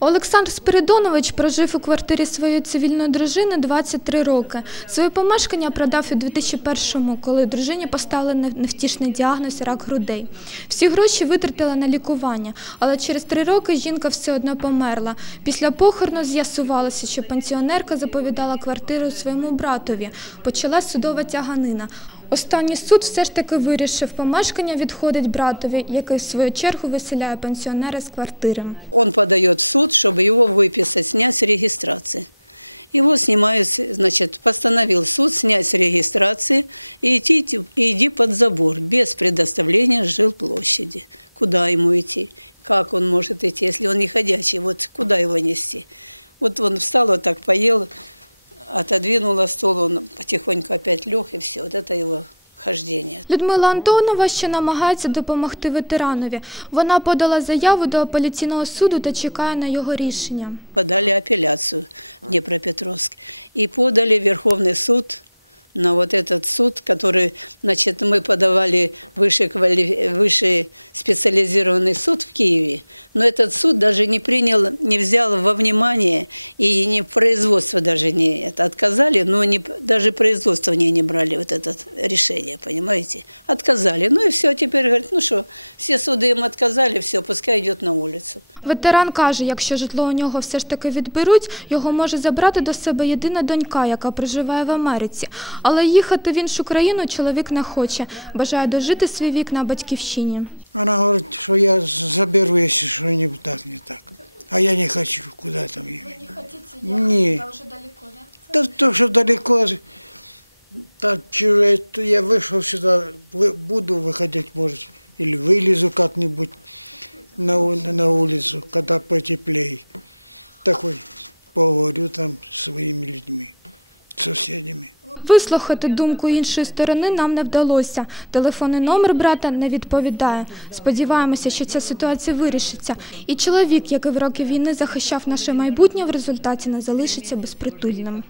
Олександр Спиридонович прожив у квартирі своєї цивільної дружини 23 роки. Своє помешкання продав у 2001-му, коли дружині поставили невтішний діагноз рак грудей. Всі гроші витратила на лікування, але через три роки жінка все одно померла. Після похорону з'ясувалося, що пенсіонерка заповідала квартиру своєму братові. Почала судова тяганина. Останній суд все ж таки вирішив, помешкання відходить братові, який в свою чергу виселяє пенсіонера з квартири. Он подает в суд, чтобы его выписать, снять с регистрации. Его снимают, значит, постановил суд снять с регистрации и идти, и иди под забор без предоставления жилплощади. Куда ему идти? Как он может идти, если он не ходячий? Вот куда его нести? Вот он встал, вот так отодвинула стол, он потихоньку опять лег, и все. Вот это его хождение. Людмила Антонова ще намагається допомогти ветеранові. Вона подала заяву до апеляційного суду та чекає на його рішення. подали апеляцію в Дніпропетровськ і подали в Верховный суд на вот этот суд, который, значит, мы подавали высший, квали... высший специализированный суд в Киеве, но этот суд даже не принял, не взял во внимание и не в производство даже не это отказали, но не, даже производство не, не брали вот это решение, понимаете? Отказали. Ну и все, теперь говорят, ну что, все суды им отказали, все, пускай идет на улицу. Ветеран каже, якщо житло у нього все ж таки відберуть, його може забрати до себе єдина донька, яка проживає в Америці. Але їхати в іншу країну чоловік не хоче, бажає дожити свій вік на батьківщині. Она говорит, что я заберу, если что-нибудь так не так. А я не хочу куда там ехать. Не. Да то, что далеко, так чужое, то я вышел сюда, вы- буду выходить, может, или вылезу как-нибудь на, у- на улицу, когда потеплее. Такой поговорю там с своими людьми, соседями. Вислухати думку іншої сторони нам не вдалося. Телефонний номер брата не відповідає. Сподіваємося, що ця ситуація вирішиться. І чоловік, який в роки війни захищав наше майбутнє, в результаті не залишиться безпритульним.